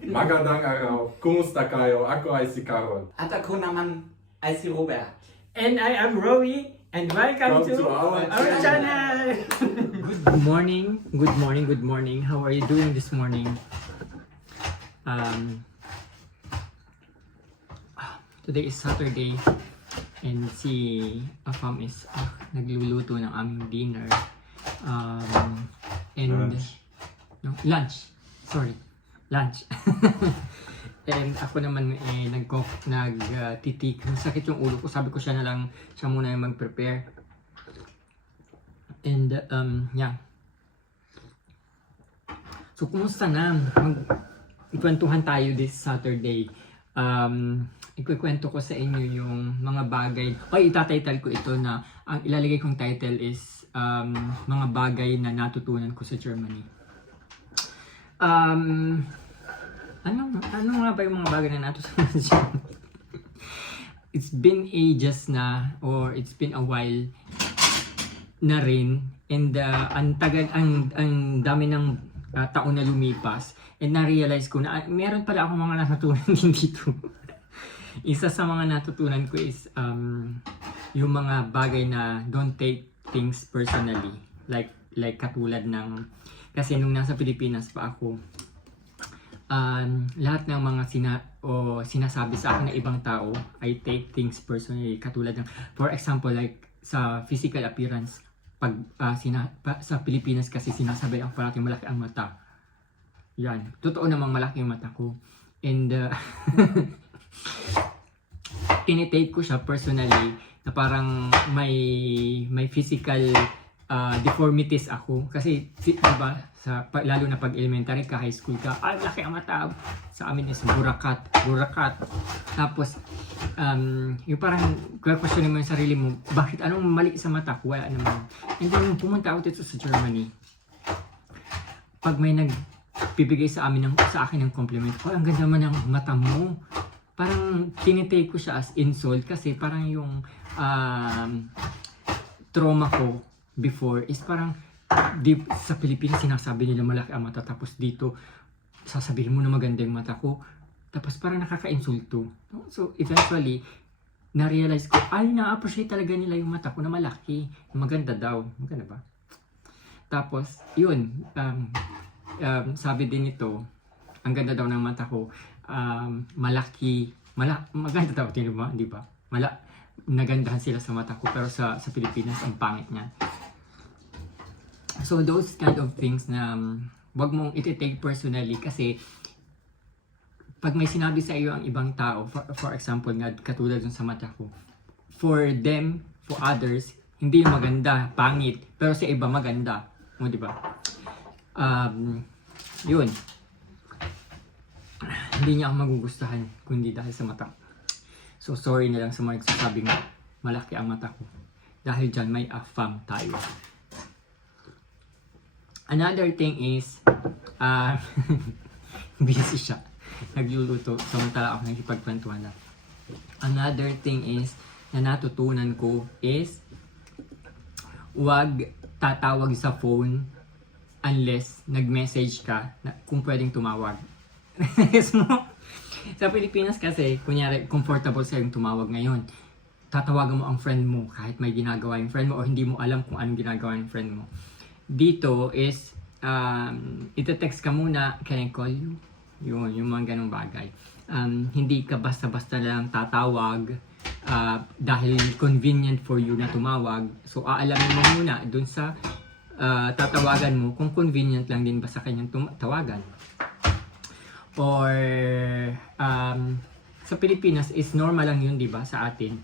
Magandang araw. Kumusta kayo? Ako ay si Carol. At ako naman ay si Robert. And I am Rowie, and welcome Come to our channel. Good morning, good morning, good morning. How are you doing this morning? Today is Saturday, and si Afam is nagluluto ng aming dinner. Lunch. Sorry, lunch. And ako naman nagtitik. Sakit yung ulo ko. Sabi ko siya muna yung mag-prepare. And yeah. So kumusta na? Ikwentuhan tayo this Saturday. Ikukwento ko sa inyo yung mga bagay. Itatitle ko ito na ang ilalagay kong title is mga bagay na natutunan ko sa Germany. Ano nga ba yung mga bagay na natutunan sa Germany? It's been ages na, or it's been a while na rin, and ang dami ng taon na lumipas, and na-realize ko na meron pala akong mga natutunan din dito. Isa sa mga natutunan ko is yung mga bagay na don't take things personally, like katulad ng, kasi nung nasa Pilipinas pa ako, lahat ng mga sinasabi sa akin ng ibang tao, I take things personally. Katulad ng, for example, like sa physical appearance, pag sa Pilipinas kasi sinasabi ang parating malaki ang mata. Yan, totoo namang malaki ang mata ko. And tinitake ko siya personally na parang may physical deformities ako. Kasi diba, lalo na pag elementary ka, high school ka, laki ang mata. Sa amin is burakat. Tapos yung parang question mo yung sarili mo, bakit anong mali sa mata ko? Wala naman. And then pumunta ako dito sa Germany, pag may nagbibigay sa akin ng compliment, ang ganda man ng mata mo, parang tinitake ko siya as insult. Kasi parang yung trauma ko before is parang sa Pilipinas sinasabi nila malaki ang mata, tapos dito sasabihin mo na maganda yung mata ko, tapos parang nakaka-insulto. So eventually na-realize ko, na-appreciate talaga nila yung mata ko na malaki, maganda daw, maganda ba? Tapos yun, sabi din ito, ang ganda daw ng mata ko, maganda daw, di ba? Nagandahan sila sa mata ko, pero sa Pilipinas ang pangit niya. So those kind of things na wag mong iti-take personally, kasi pag may sinabi sa iyo ang ibang tao, for example nga katulad dun sa mata ko, for them, for others, hindi maganda, pangit, pero sa iba maganda, mo di ba? Yun, hindi niya ako magugustuhan kundi dahil sa mata. So sorry na lang sa mga nagsasabing malaki ang mata ko, dahil dyan may afam tayo. Another thing is, busy siya, nagluluto, samantala ako nakikipagkwentuhan na. Another thing is, na natutunan ko is, wag tatawag sa phone unless nag-message ka kung pwedeng tumawag. So, sa Pilipinas kasi, kunyari, comfortable sa'yo yung tumawag ngayon, tatawagan mo ang friend mo kahit may ginagawa yung friend mo o hindi mo alam kung anong ginagawa yung friend mo. Dito is, ito-text ka muna, can I call you? Yung mga ganong bagay. Hindi ka basta-basta lang tatawag dahil convenient for you na tumawag. So, aalamin mo muna dun sa tatawagan mo kung convenient lang din ba sa kanyang tawagan. Or, sa Pilipinas is normal lang yun, di ba, sa atin.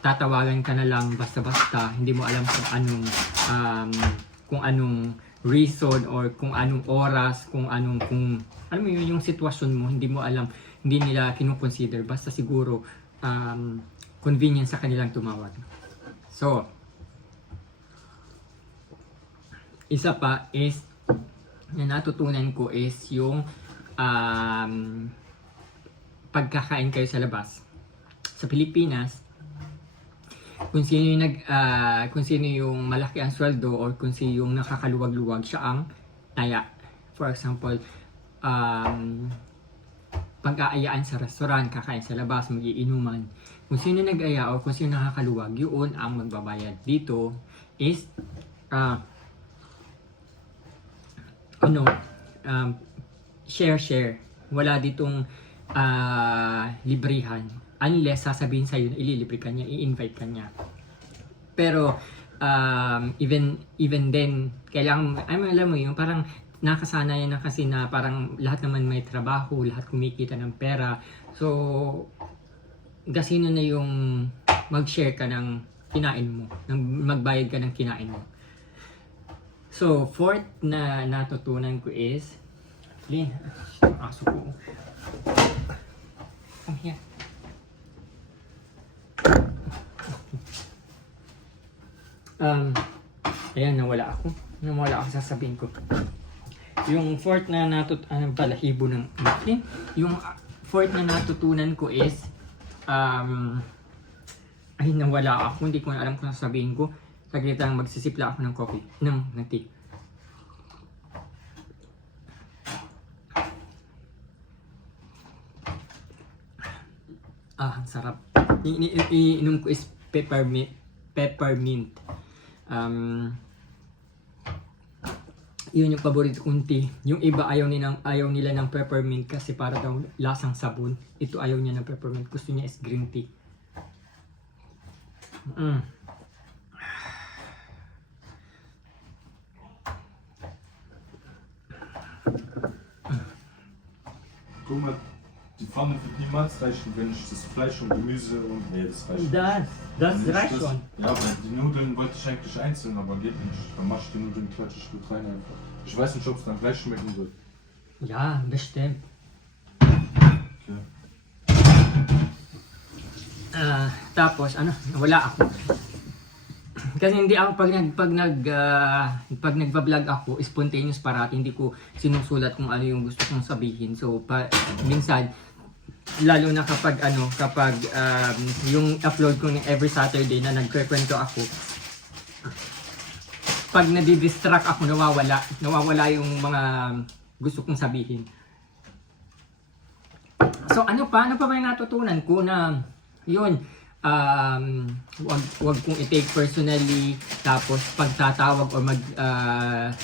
Tatawagan ka na lang basta-basta, hindi mo alam kung anong reason or kung anong oras, kung alam mo yung sitwasyon mo, hindi mo alam, hindi nila kinukonsider, basta siguro convenient sa kanilang tumawag. So, isa pa is na natutunan ko is yung pagkakain kayo sa labas. Sa Pilipinas, kung sino yung malaki ang sweldo or kung sino yung nakakaluwag-luwag, siya ang taya. For example, pag-aayaan sa restaurant, kakain sa labas, magiinuman. Kung sino nag-aya o kung sino nakakaluwag, yun ang magbabayad. Dito is share. Wala ditong librihan. Unless sasabihin sa'yo na ililibre ka niya, i-invite ka niya. Pero even then, kailangan, alam mo yung parang nakasanayan na kasi na parang lahat naman may trabaho, lahat kumikita ng pera. So, gasino na yung mag-share ka ng kinain mo, magbayad ka ng kinain mo. So, fourth na natutunan ko is, aso ko. Come here. Ayan, nawala ako sasabihin ko. Yung fourth na balahibo ng Maclean. Yung fourth na natutunan ko is nawala ako, hindi ko na alam kung sasabihin ko. Saglit lang, magsisipla ako ng coffee, ng tea. Ang sarap. Iinom ko is peppermint. Yun yung paborito kong tea. Yung iba ayaw nila ng peppermint kasi para daw lasang sabon. Ito ayaw niya ng peppermint. Gusto niya is green tea. Guck mal, die Pfanne wird niemals reichen, wenn ich das Fleisch und Gemüse und... Nee, das reicht nicht. Das Wenn ich reicht schon. Ja, aber die Nudeln wollte ich eigentlich einzeln, aber geht nicht. Dann mach ich die Nudeln, klatsche ich gut rein einfach. Ich weiß nicht, ob es dann gleich schmecken wird. Ja, bestimmt. Okay. Tapos, nawala ako. Kasi hindi ako, pag nagba-vlog ako, spontaneous parati, hindi ko sinusulat kung ano yung gusto kong sabihin. So, minsan, lalo na kapag yung upload ko ng every Saturday na nagkwekwento ako, pag nadidistract ako, nawawala yung mga gusto kong sabihin. So, ano pa ba yung natutunan ko na, yun, wag kong i-take personally, tapos pagtatawag o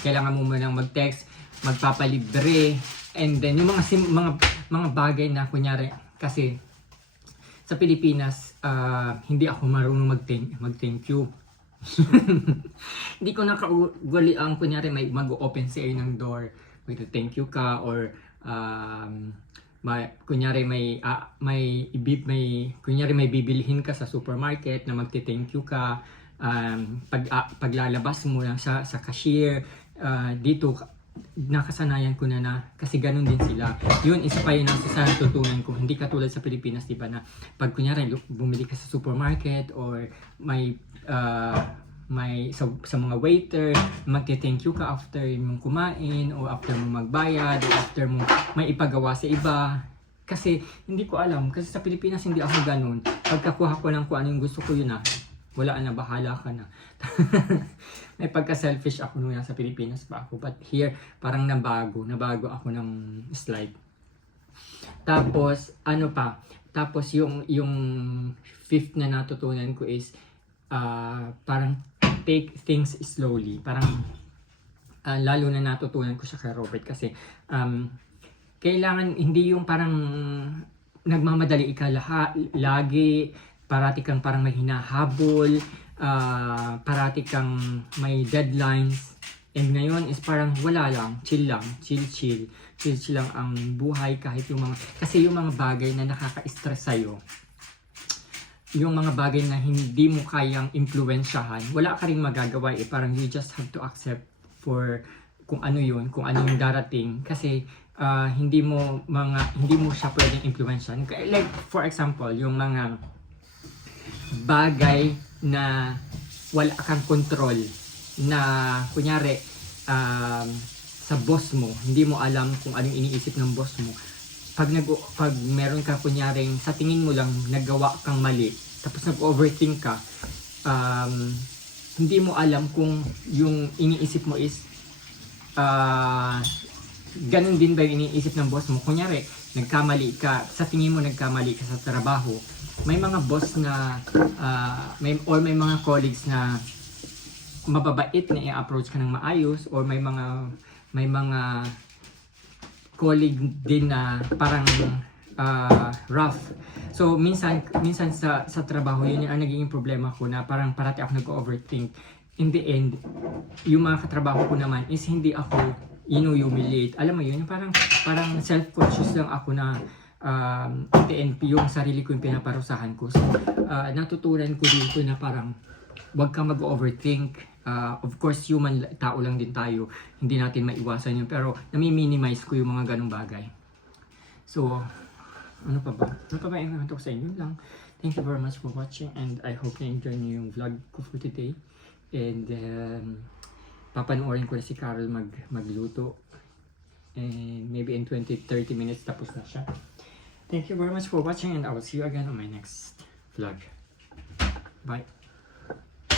kailangan mo munang mag-text, magpapalibre, and then yung mga bagay na kunyari kasi sa Pilipinas hindi ako marunong mag-thank you. Hindi ko nakaugali ang kunyari may mag-open sa iyo ng door, mag-thank you ka, or kunyari may bibilhin ka sa supermarket na magte-thank you ka, paglalabas mo lang sa cashier, dito nakasanayan ko na kasi ganun din sila. Yun, isa pa yun sa natutunan ko. Hindi katulad sa Pilipinas, diba, na pag kunyari bumili ka sa supermarket or may sa mga waiter, magte-thank you ka after mong kumain o after mong magbayad o after mong may ipagawa sa iba. Kasi hindi ko alam, kasi sa Pilipinas hindi ako ganun. Pagkakuha ko lang kung ano yung gusto ko, yun na, wala na, bahala ka na. May pagka-selfish ako nung nasa Pilipinas pa ako, but here parang nabago ako ng slide. Tapos yung fifth na natutunan ko is parang take things slowly. Parang lalo na natutunan ko siya kay Robert kasi kailangan hindi yung parang nagmamadali ka lagi, parati kang parang may hinahabol, parati kang may deadlines. And ngayon is parang wala lang, chill lang ang buhay, kahit kasi yung mga bagay na nakaka-stress sa'yo, yung mga bagay na hindi mo kayang impluwensyahan, wala ka ring magagawa parang you just have to accept for kung ano yung darating, kasi hindi mo siya pwedeng impluwensyahan. Like for example, yung mga bagay na wala kang control, na kunyari sa boss mo, hindi mo alam kung anong iniisip ng boss mo. Pag meron ka kunyaring sa tingin mo lang nagawa kang mali, tapos nag-overthink ka, hindi mo alam kung yung iniisip mo is ganun din ba yung iniisip ng boss mo? Kunyari, nagkamali ka, sa tingin mo nagkamali ka sa trabaho, may mga boss na, may mga colleagues na mababait na i-approach ka ng maayos, or may mga colleague din na parang rough. So minsan sa trabaho yun ang nagiging problema ko, na parang parati ako nag-overthink. In the end, yung mga katrabaho ko naman is hindi ako humiliate. Alam mo yun, parang self-conscious lang ako na in the end, yung sarili ko yung pinaparusahan ko. So natutunan ko dito na parang wag kang mag-overthink. Of course, tao lang din tayo. Hindi natin maiwasan yun. Pero nami-minimize ko yung mga ganong bagay. So, ano pa ba yung ko sa inyo lang. Thank you very much for watching, and I hope na enjoy niyo yung vlog ko for today. And papanoorin ko na si Carol magluto. And maybe in 20-30 minutes tapos na siya. Thank you very much for watching, and I will see you again on my next vlog. Bye!